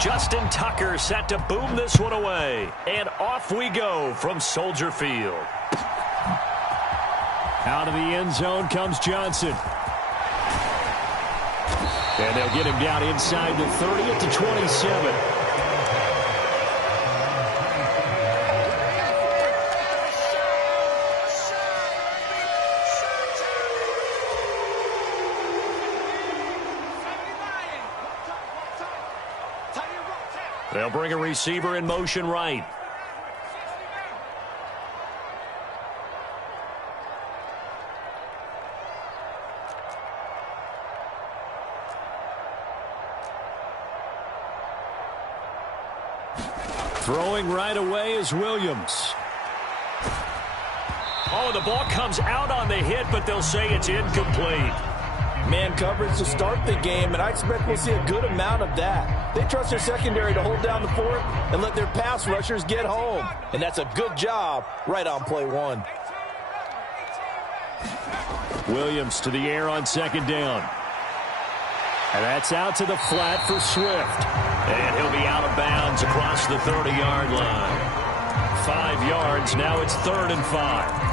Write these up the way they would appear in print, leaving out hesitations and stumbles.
Justt-TK set to boom this one away. And off we go from Soldier Field. Out of the end zone comes Johnson. And they'll get him down inside the 30 at the 27. They'll bring a receiver in motion right. Throwing right away is Williams. Oh, the ball comes out on the hit, but they'll say it's incomplete. Man coverage to start the game, and I expect we'll see a good amount of that. They trust their secondary to hold down the fort and let their pass rushers get home. And that's a good job right on play one. Williams to the air on second down. And that's out to the flat for Swift. And he'll be out of bounds across the 30-yard line. 5 yards, now it's 3rd and 5.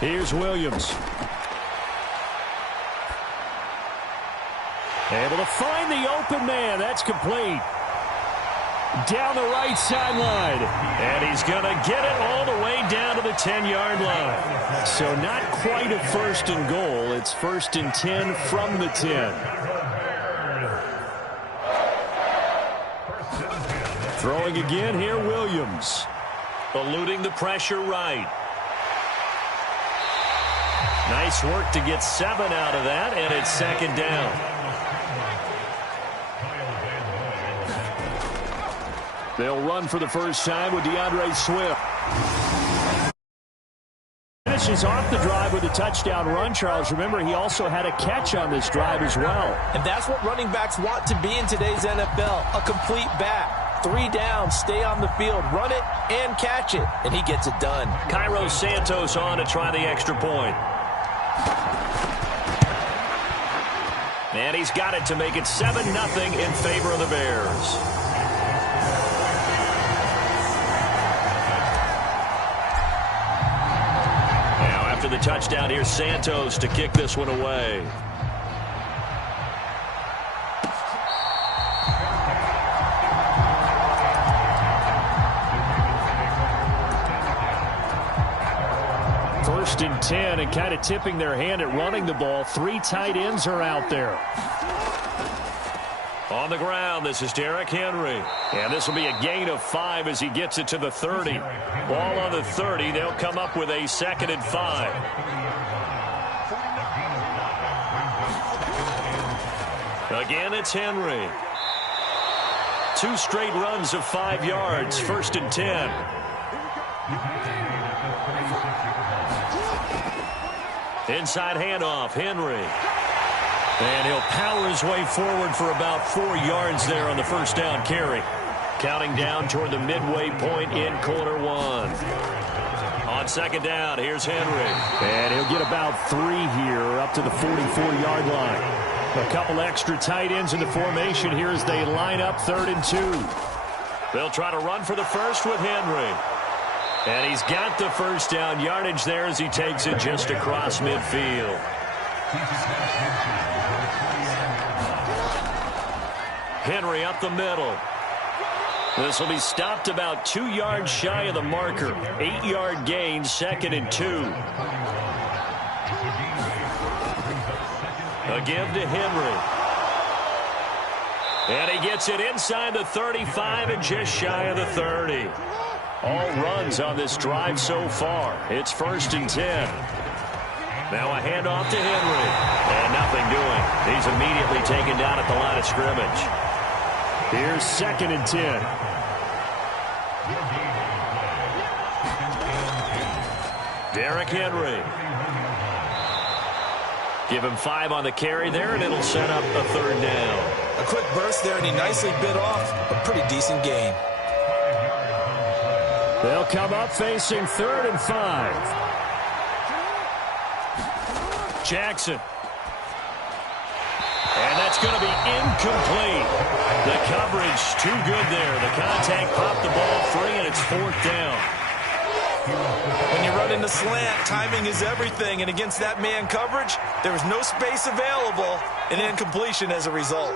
Here's Williams. Able to find the open man. That's complete. Down the right sideline. And he's going to get it all the way down to the 10-yard line. So not quite a 1st and goal. It's 1st and 10 from the 10. Throwing again here, Williams. Eluding the pressure right. Nice work to get 7 out of that, and it's 2nd down. They'll run for the first time with DeAndre Swift. Finishes off the drive with a touchdown run, Charles. Remember, he also had a catch on this drive as well. And that's what running backs want to be in today's NFL, a complete back. 3 down, stay on the field, run it, and catch it. And he gets it done. Cairo Santos on to try the extra point. And he's got it to make it 7-0 in favor of the Bears. Now after the touchdown, here's Santos to kick this one away. First and 10, and kind of tipping their hand at running the ball. 3 tight ends are out there. On the ground, this is Derrick Henry. And this will be a gain of 5 as he gets it to the 30. Ball on the 30. They'll come up with a 2nd and 5. Again, it's Henry. 2 straight runs of 5 yards. 1st and 10. Inside handoff, Henry. And he'll power his way forward for about 4 yards there on the first down carry. Counting down toward the midway point in quarter 1. On 2nd down, here's Henry. And he'll get about 3 here up to the 44-yard line. A couple extra tight ends in the formation here as they line up 3rd and 2. They'll try to run for the first with Henry. And he's got the first down yardage there as he takes it just across midfield. Henry up the middle. This will be stopped about 2 yards shy of the marker. 8-yard gain, 2nd and 2. A give to Henry. And he gets it inside the 35 and just shy of the 30. All runs on this drive so far. It's 1st and 10. Now a handoff to Henry. And nothing doing. He's immediately taken down at the line of scrimmage. Here's 2nd and 10. Derrick Henry. Give him 5 on the carry there, and it'll set up a 3rd down. A quick burst there, and he nicely bit off a pretty decent gain. They'll come up facing 3rd and 5. Jackson. And that's going to be incomplete. The coverage too good there. The contact popped the ball free, and it's 4th down. When you run into slant, timing is everything, and against that man coverage, there was no space available, and incompletion as a result.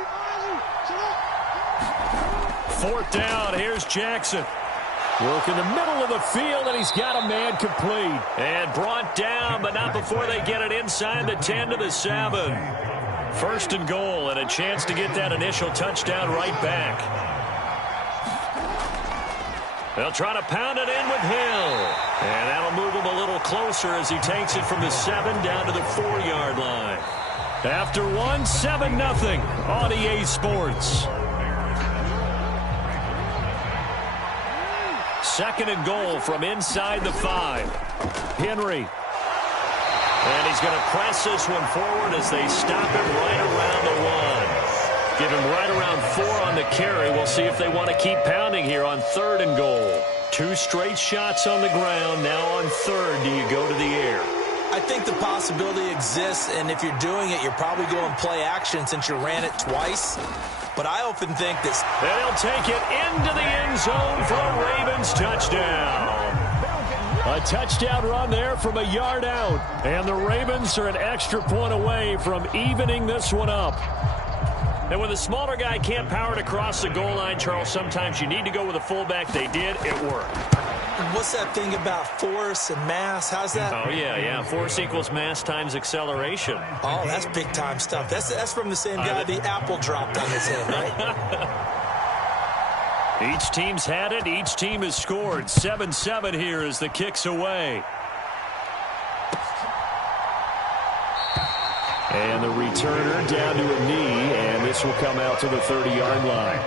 4th down. Here's Jackson. Work in the middle of the field, and he's got a man complete. And brought down, but not before they get it inside the 10 to the 7. 1st and goal, and a chance to get that initial touchdown right back. They'll try to pound it in with Hill. And that'll move him a little closer as he takes it from the 7 down to the 4-yard line. After 1, 7-0 on EA Sports. 2nd and goal from inside the 5. Henry. And he's going to press this one forward as they stop him right around the 1. Give him right around 4 on the carry. We'll see if they want to keep pounding here on 3rd and goal. 2 straight shots on the ground. Now on 3rd, do you go to the air? I think the possibility exists, and if you're doing it, you're probably going play action since you ran it twice. But I often think this. And he'll take it into the end zone for a Ravens touchdown. A touchdown run there from a yard out. And the Ravens are an extra point away from evening this one up. And when the smaller guy can't power it across the goal line, Charles, sometimes you need to go with a fullback. They did. It worked. What's that thing about force and mass? How's that? Oh, yeah. Force equals mass times acceleration. Oh, that's big-time stuff. That's from the same guy the apple dropped on his head, right? Each team's had it. Each team has scored. 7-7 here as the kick's away. And the returner down to a knee, and this will come out to the 30-yard line.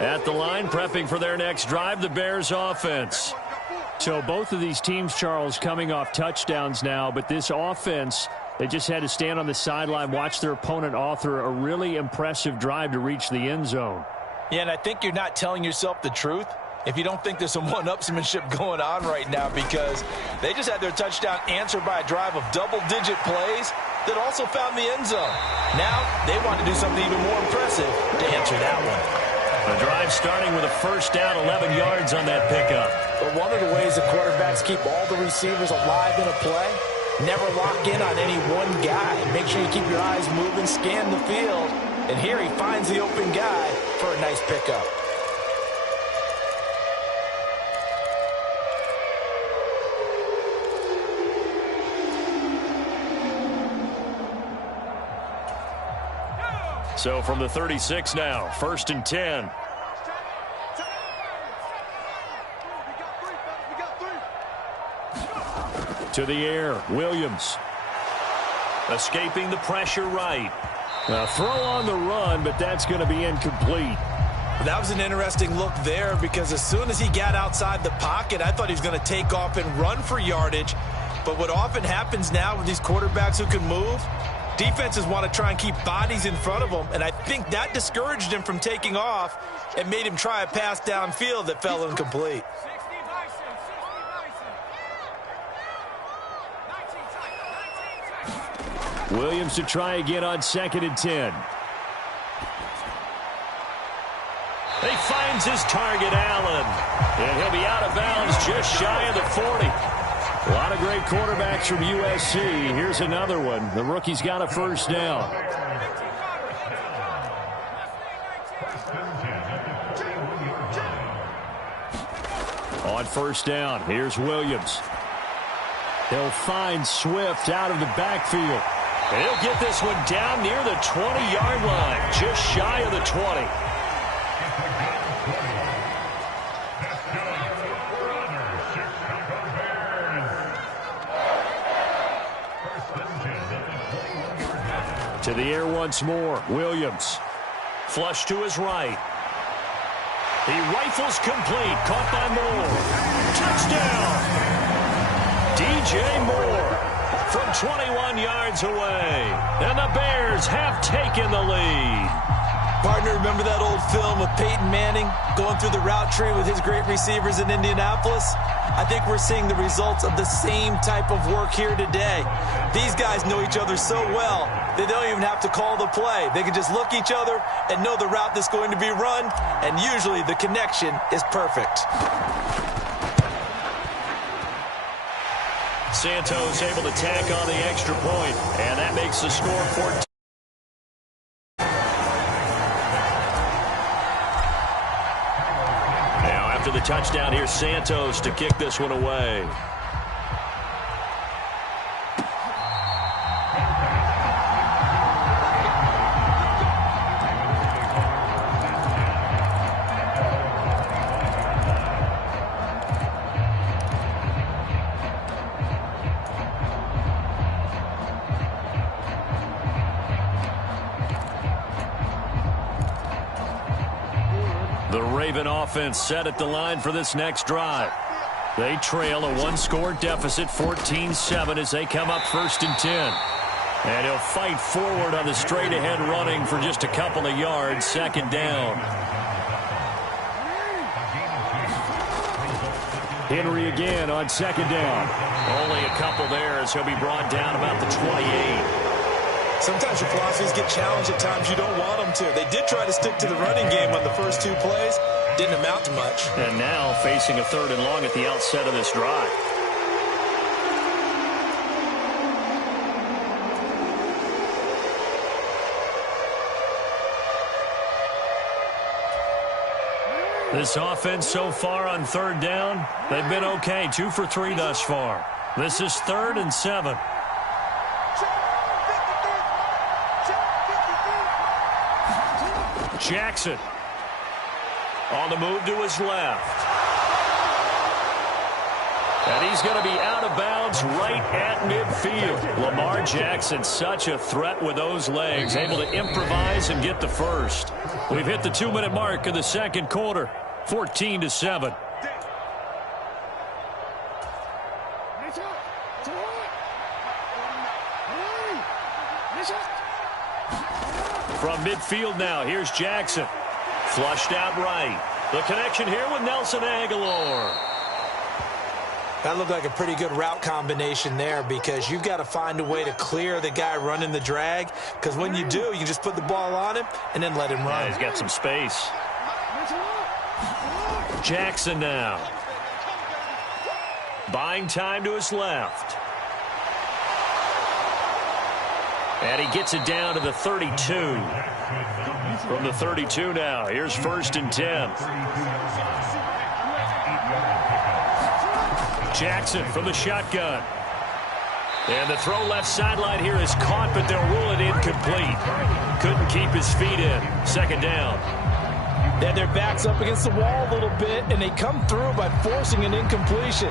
At the line, prepping for their next drive, the Bears offense. So both of these teams, Charles, coming off touchdowns now, but this offense, they just had to stand on the sideline, watch their opponent author a really impressive drive to reach the end zone. Yeah, and I think you're not telling yourself the truth if you don't think there's some one-upsmanship going on right now, because they just had their touchdown answered by a drive of double-digit plays that also found the end zone. Now they want to do something even more impressive to answer that one. The drive starting with a 1st down, 11 yards on that pickup. But one of the ways the quarterbacks keep all the receivers alive in a play, never lock in on any one guy. Make sure you keep your eyes moving, scan the field. And here he finds the open guy for a nice pickup. So from the 36 now, 1st and 10. To the air, Williams. Escaping the pressure right. A throw on the run, but that's going to be incomplete. That was an interesting look there, because as soon as he got outside the pocket, I thought he was going to take off and run for yardage. But what often happens now with these quarterbacks who can move, defenses want to try and keep bodies in front of them, and I think that discouraged him from taking off and made him try a pass downfield that fell incomplete. Williams to try again on 2nd and 10. He finds his target, Allen. And he'll be out of bounds just shy of the 40. A lot of great quarterbacks from USC. Here's another one. The rookie's got a 1st down. On 1st down, here's Williams. He'll find Swift out of the backfield. And he'll get this one down near the 20-yard line, just shy of the 20. To the air once more. Williams. Flush to his right. He rifles complete. Caught by Moore. Touchdown! DJ Moore from 21 yards away. And the Bears have taken the lead. Partner, remember that old film of Peyton Manning going through the route tree with his great receivers in Indianapolis? I think we're seeing the results of the same type of work here today. These guys know each other so well, they don't even have to call the play. They can just look each other and know the route that's going to be run, and usually the connection is perfect. Santos able to tack on the extra point, and that makes the score 14. Now after the touchdown, here's Santos to kick this one away. The Raven offense set at the line for this next drive. They trail a one-score deficit, 14-7, as they come up 1st and 10. And he'll fight forward on the straight-ahead running for just a couple of yards, 2nd down. Henry again on 2nd down. Only a couple there as he'll be brought down about the 28. Sometimes your philosophies get challenged at times you don't want them to. They did try to stick to the running game on the first 2 plays. Didn't amount to much. And now facing a 3rd and long at the outset of this drive. This offense so far on 3rd down, they've been okay. 2 for 3 thus far. This is 3rd and 7. Jackson on the move to his left. And he's going to be out of bounds right at midfield. Lamar Jackson, such a threat with those legs, able to improvise and get the first. We've hit the 2-minute mark of the 2nd quarter, 14-7. From midfield now, here's Jackson. Flushed out right. The connection here with Nelson Aguilar. That looked like a pretty good route combination there, because you've got to find a way to clear the guy running the drag, because when you do, you just put the ball on him and then let him run. Yeah, he's got some space. Jackson now. Buying time to his left. And he gets it down to the 32. From the 32 now, here's 1st and 10. Jackson from the shotgun. And the throw left sideline here is caught, but they'll rule it incomplete. Couldn't keep his feet in. 2nd down. Then their backs up against the wall a little bit, and they come through by forcing an incompletion.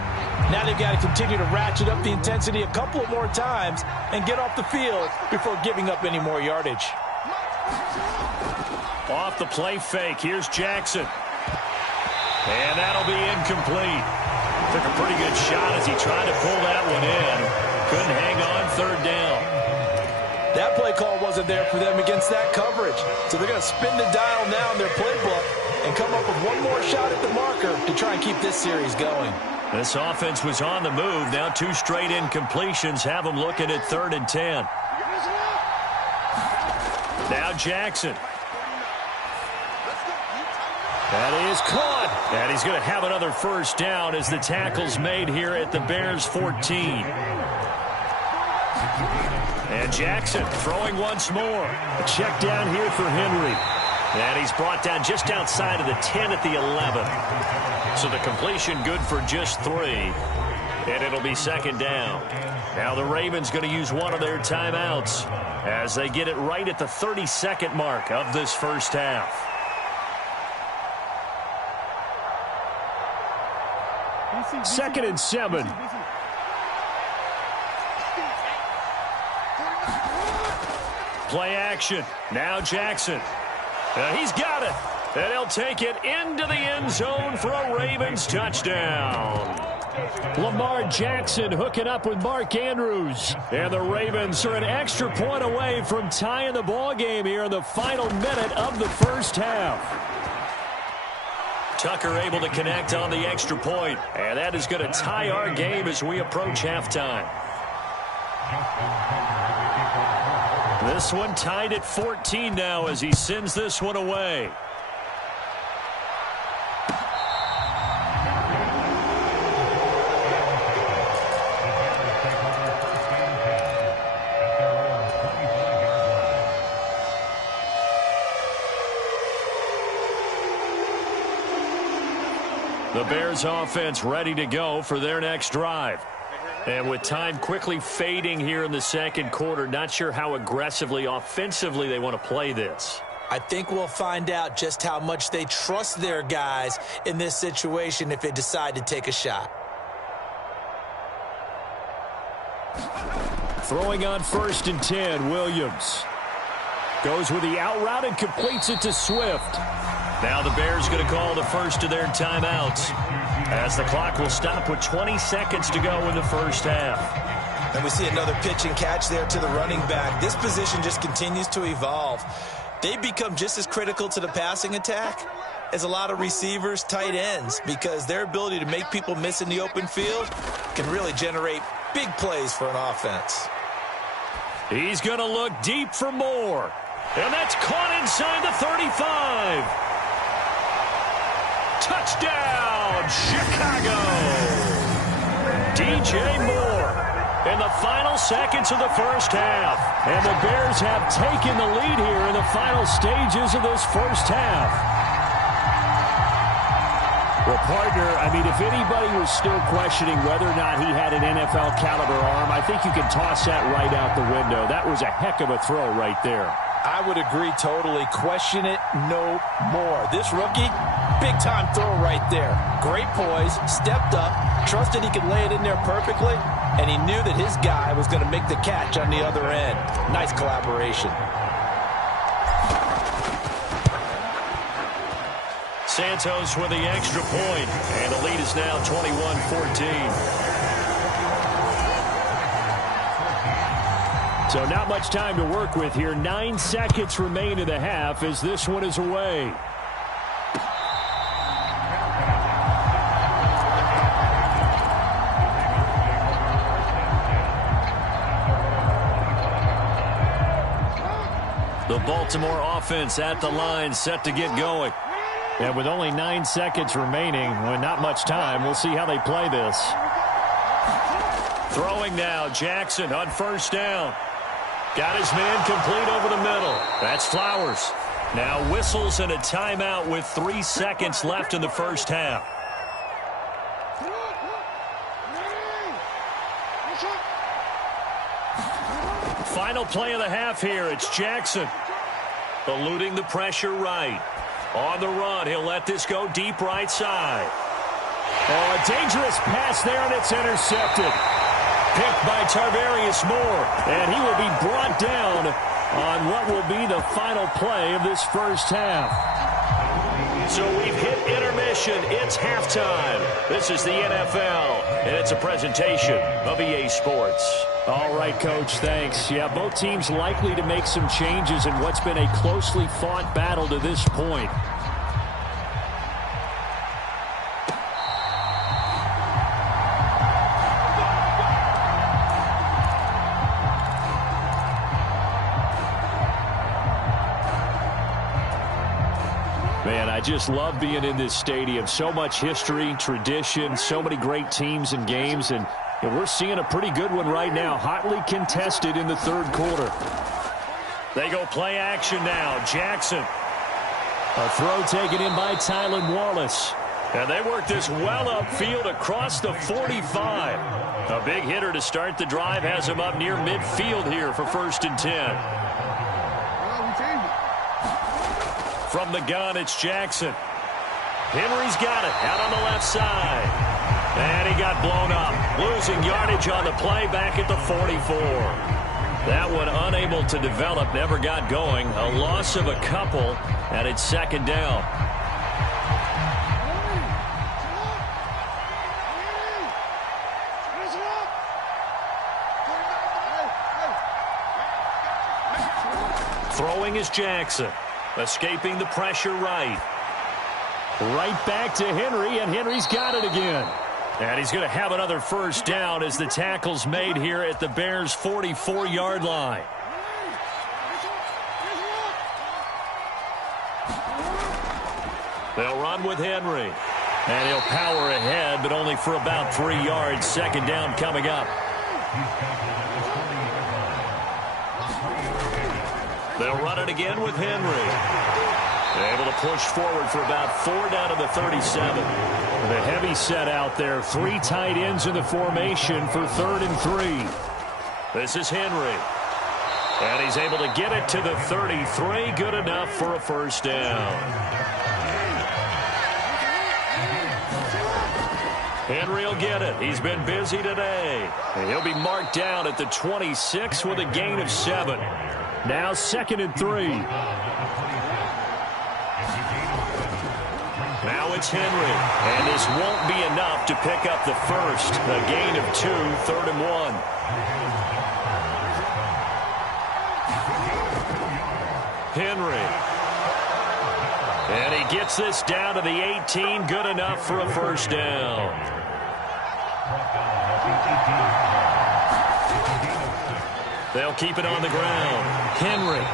Now they've got to continue to ratchet up the intensity a couple of more times and get off the field before giving up any more yardage. Off the play fake, here's Jackson. And that'll be incomplete. Took a pretty good shot as he tried to pull that one in. Couldn't hang on, 3rd down. That play call wasn't there for them against that coverage. So they're going to spin the dial now in their playbook and come up with one more shot at the marker to try and keep this series going. This offense was on the move. Now 2 straight incompletions have them looking at 3rd and 10. Now Jackson. That is caught. And he's going to have another 1st down as the tackle's made here at the Bears 14. And Jackson throwing once more. A check down here for Henry. And he's brought down just outside of the 10 at the 11. So the completion good for just 3. And it'll be second down. Now the Ravens going to use one of their timeouts as they get it right at the 32nd mark of this first half. Second and 7. Play action. Now Jackson. He's got it. And he'll take it into the end zone for a Ravens touchdown. Lamar Jackson hooking up with Mark Andrews. And the Ravens are an extra point away from tying the ball game here in the final minute of the first half. Tucker able to connect on the extra point. And that is going to tie our game as we approach halftime. This one tied at 14 now as he sends this one away. The Bears offense ready to go for their next drive. And with time quickly fading here in the second quarter, not sure how aggressively, offensively they want to play this. I think we'll find out just how much they trust their guys in this situation if they decide to take a shot. Throwing on 1st and 10, Williams. Goes with the out route and completes it to Swift. Now the Bears going to call the first of their timeouts as the clock will stop with 20 seconds to go in the first half. And we see another pitch and catch there to the running back. This position just continues to evolve. They become just as critical to the passing attack as a lot of receivers, tight ends, because their ability to make people miss in the open field can really generate big plays for an offense. He's going to look deep for more. And that's caught inside the 35. Touchdown, Chicago! DJ Moore in the final seconds of the first half. And the Bears have taken the lead here in the final stages of this first half. Well, partner, I mean, if anybody was still questioning whether or not he had an NFL caliber arm, I think you can toss that right out the window. That was a heck of a throw right there. I would agree totally. Question it no more. This rookie, big-time throw right there. Great poise, stepped up, trusted he could lay it in there perfectly, and he knew that his guy was going to make the catch on the other end. Nice collaboration. Santos with the extra point, and the lead is now 21-14. So not much time to work with here. 9 seconds remain in the half as this one is away. The Baltimore offense at the line, set to get going. And with only 9 seconds remaining, with not much time, we'll see how they play this. Throwing now, Jackson on first down. Got his man complete over the middle. That's Flowers. Now whistles and a timeout with 3 seconds left in the first half. Final play of the half here. It's Jackson. Eluding the pressure right. On the run, he'll let this go deep right side. Oh, a dangerous pass there, and it's intercepted. Picked by Tarvarius Moore. And he will be brought down on what will be the final play of this first half. So we've hit intermission. It's halftime. This is the NFL, and it's a presentation of EA Sports. All right, Coach, thanks. Yeah, both teams likely to make some changes in what's been a closely fought battle to this point. Man, I just love being in this stadium. So much history, tradition, so many great teams and games, and we're seeing a pretty good one right now, hotly contested in the third quarter. They go play action now. Jackson. A throw taken in by Tylan Wallace. And they work this well upfield across the 45. A big hitter to start the drive has him up near midfield here for 1st and 10. From the gun, it's Jackson. Henry's got it out on the left side. And he got blown up. Losing yardage on the play back at the 44. That one unable to develop, never got going. A loss of a couple, and it's 2nd down. Throwing is Jackson. Escaping the pressure right. Right back to Henry, and Henry's got it again. And he's going to have another 1st down as the tackle's made here at the Bears' 44-yard line. They'll run with Henry. And he'll power ahead, but only for about 3 yards. 2nd down coming up. They'll run it again with Henry. Able to push forward for about 4 down to the 37. The heavy set out there. 3 tight ends in the formation for 3rd and 3. This is Henry. And he's able to get it to the 33. Good enough for a 1st down. Henry will get it. He's been busy today. And he'll be marked down at the 26 with a gain of 7. Now 2nd and 3. Now it's Henry. And this won't be enough to pick up the 1st. A gain of 2, 3rd and 1. Henry. And he gets this down to the 18. Good enough for a 1st down. They'll keep it on the ground. Henry.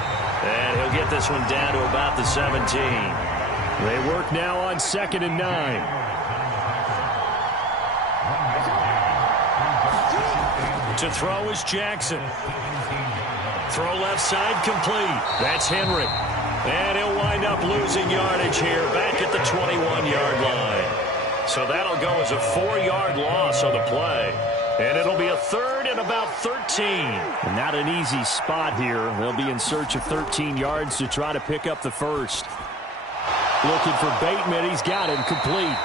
And he'll get this one down to about the 17. They work now on 2nd and 9. To throw is Jackson. Throw left side complete. That's Henry. And he'll wind up losing yardage here back at the 21-yard line. So that'll go as a 4-yard loss on the play. And it'll be a 3rd and about 13. Not an easy spot here. They'll be in search of 13 yards to try to pick up the 1st. Looking for Bateman. He's got him complete.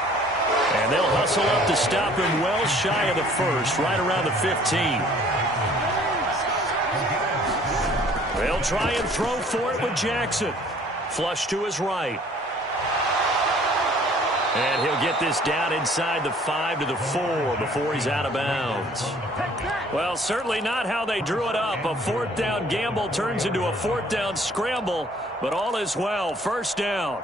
And they'll hustle up to stop him well shy of the 1st, right around the 15. They'll try and throw for it with Jackson. Flush to his right. And he'll get this down inside the 5 to the 4 before he's out of bounds. Well, certainly not how they drew it up. A 4th down gamble turns into a 4th down scramble, but all is well. 1st down.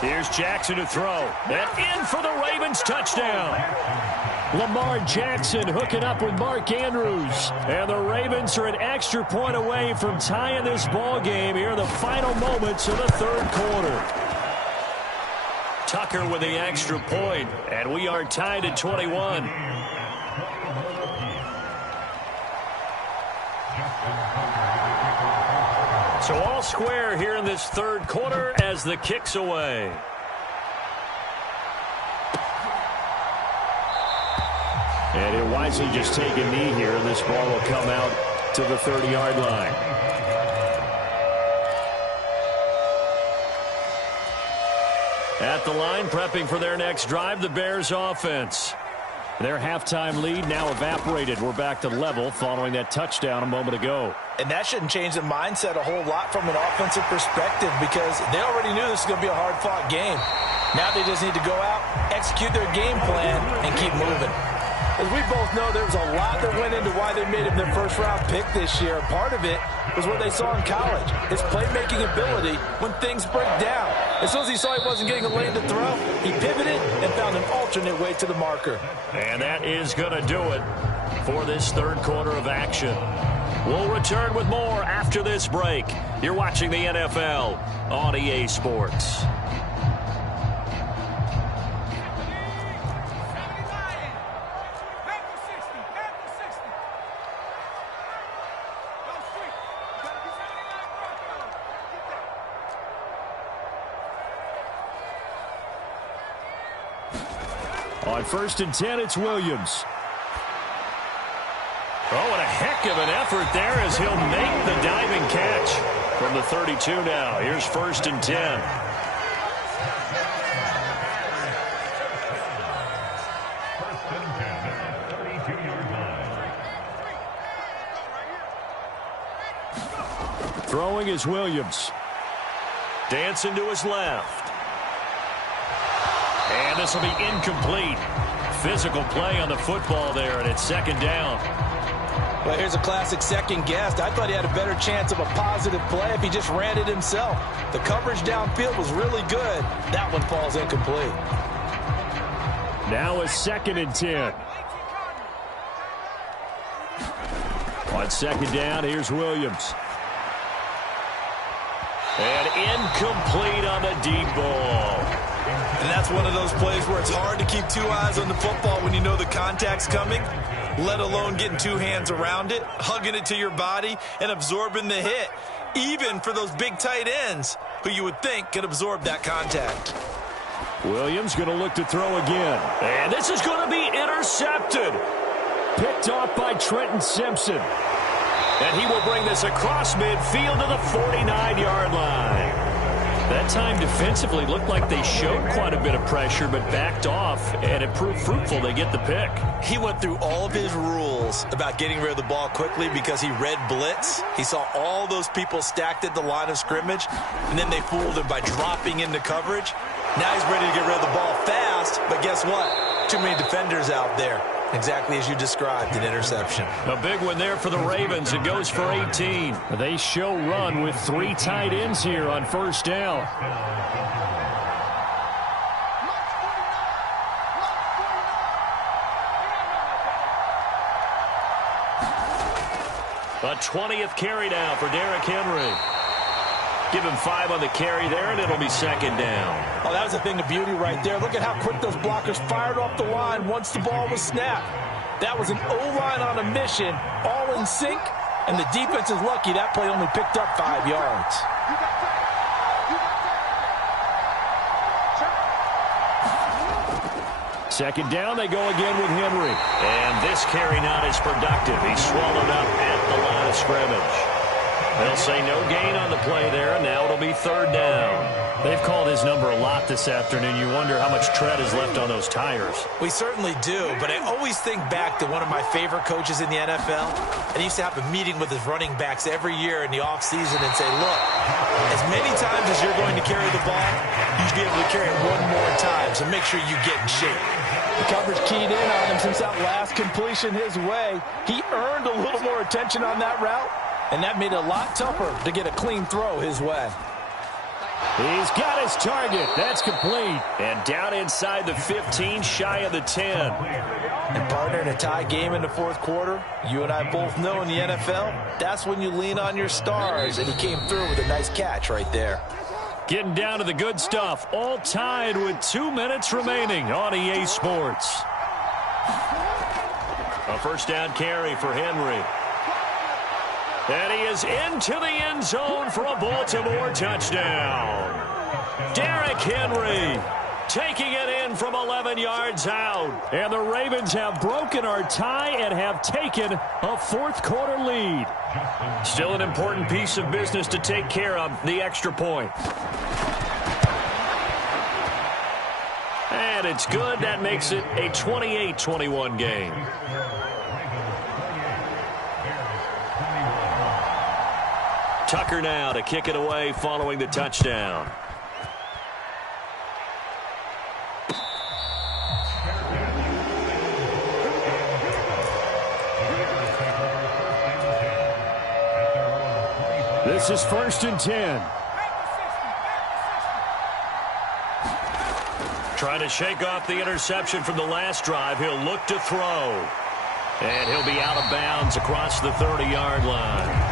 Here's Jackson to throw. And in for the Ravens touchdown. Lamar Jackson hooking up with Mark Andrews. And the Ravens are an extra point away from tying this ball game here in the final moments of the 3rd quarter. Tucker with the extra point, and we are tied at 21. So all square here in this 3rd quarter as the kick's away. And he'll wisely just take a knee here, and this ball will come out to the 30-yard line. At the line, prepping for their next drive, the Bears offense. Their halftime lead now evaporated. We're back to level following that touchdown a moment ago. And that shouldn't change the mindset a whole lot from an offensive perspective because they already knew this was going to be a hard-fought game. Now they just need to go out, execute their game plan, and keep moving. As we both know, there was a lot that went into why they made him their first-round pick this year. Part of it was what they saw in college, his playmaking ability when things break down. As soon as he saw he wasn't getting a lane to throw, he pivoted and found an alternate way to the marker. And that is going to do it for this 3rd quarter of action. We'll return with more after this break. You're watching the NFL on EA Sports. On 1st and 10, it's Williams. Oh, what a heck of an effort there as he'll make the diving catch. From the 32 now, here's 1st and 10. Throwing is Williams. Dancing to his left. And this will be incomplete. Physical play on the football there, and it's 2nd down. Well, here's a classic second guess. I thought he had a better chance of a positive play if he just ran it himself. The coverage downfield was really good. That one falls incomplete. Now a 2nd and 10. On 2nd down, here's Williams. And incomplete on the deep ball. And that's one of those plays where it's hard to keep 2 eyes on the football when you know the contact's coming, let alone getting 2 hands around it, hugging it to your body, and absorbing the hit, even for those big tight ends who you would think could absorb that contact. Williams going to look to throw again. And this is going to be intercepted. Picked off by Trenton Simpson. And he will bring this across midfield to the 49-yard line. That time defensively looked like they showed quite a bit of pressure but backed off, and it proved fruitful. They get the pick. He went through all of his rules about getting rid of the ball quickly because he read blitz. He saw all those people stacked at the line of scrimmage, and then they fooled him by dropping into coverage. Now he's ready to get rid of the ball fast, but guess what? Too many defenders out there. Exactly as you described, an interception. A big one there for the Ravens. It goes for 18. They show run with 3 tight ends here on 1st down. A 20th carry now for Derrick Henry. Give him 5 on the carry there, and it'll be 2nd down. Oh, that was a thing of beauty right there. Look at how quick those blockers fired off the line once the ball was snapped. That was an O-line on a mission, all in sync, and the defense is lucky that play only picked up 5 yards. Second down, they go again with Henry. And this carry not as productive. He's swallowed up at the line of scrimmage. They'll say no gain on the play there, and now it'll be 3rd down. They've called his number a lot this afternoon. You wonder how much tread is left on those tires. We certainly do, but I always think back to one of my favorite coaches in the NFL. And he used to have a meeting with his running backs every year in the offseason and say, look, as many times as you're going to carry the ball, you should be able to carry it 1 more time, so make sure you get in shape. The coverage keyed in on him since that last completion his way. He earned a little more attention on that route, and that made it a lot tougher to get a clean throw his way. He's got his target. That's complete. And down inside the 15, shy of the 10. And partner, in a tie game in the 4th quarter, you and I both know in the NFL, that's when you lean on your stars, and he came through with a nice catch right there. Getting down to the good stuff. All tied with 2 minutes remaining on EA Sports. A 1st down carry for Henry. And he is into the end zone for a Baltimore touchdown. Derrick Henry taking it in from 11 yards out. And the Ravens have broken our tie and have taken a 4th quarter lead. Still an important piece of business to take care of, the extra point. And it's good. That makes it a 28-21 game. Tucker now to kick it away following the touchdown. This is 1st and 10. Trying to shake off the interception from the last drive. He'll look to throw. And he'll be out of bounds across the 30-yard line.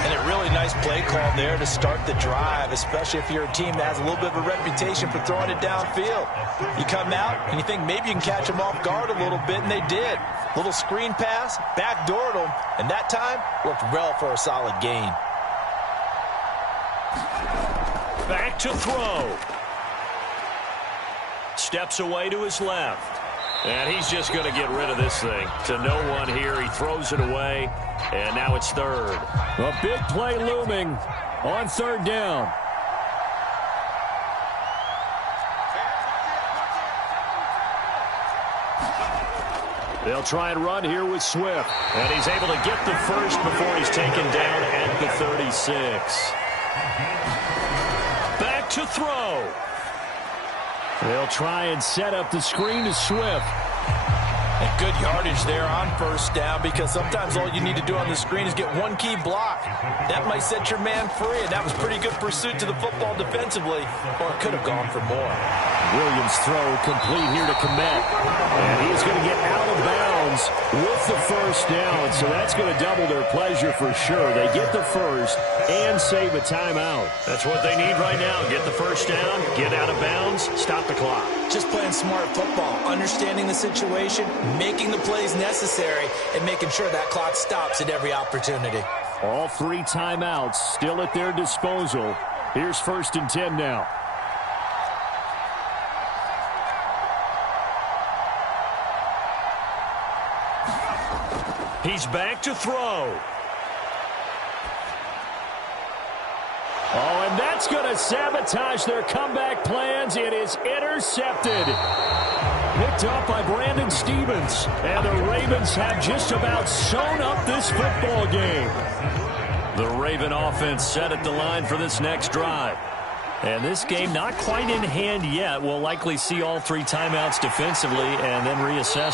And a really nice play call there to start the drive, especially if you're a team that has a little bit of a reputation for throwing it downfield. You come out and you think maybe you can catch them off guard a little bit, and they did. Little screen pass, backdoored them, and that time worked well for a solid gain. Back to throw. Steps away to his left. And he's just going to get rid of this thing. To no one here. He throws it away, and now it's third. A big play looming on third down. They'll try and run here with Swift. And he's able to get the first before he's taken down at the 36. Back to throw. They'll try and set up the screen to Swift. And good yardage there on first down, because sometimes all you need to do on the screen is get one key block. That might set your man free, and that was pretty good pursuit to the football defensively, or it could have gone for more. Williams' throw complete here to Komet. And he's going to get out of bounds with the first down, so that's going to double their pleasure for sure. They get the first and save a timeout. That's what they need right now. Get the first down, get out of bounds, stop the clock. Just playing smart football, understanding the situation, making the plays necessary, and making sure that clock stops at every opportunity. All three timeouts still at their disposal. Here's 1st and 10 now. He's back to throw. Oh, and that's going to sabotage their comeback plans. It is intercepted. Picked up by Brandon Stevens. And the Ravens have just about sewn up this football game. The Raven offense set at the line for this next drive. And this game not quite in hand yet. We'll likely see all three timeouts defensively and then reassess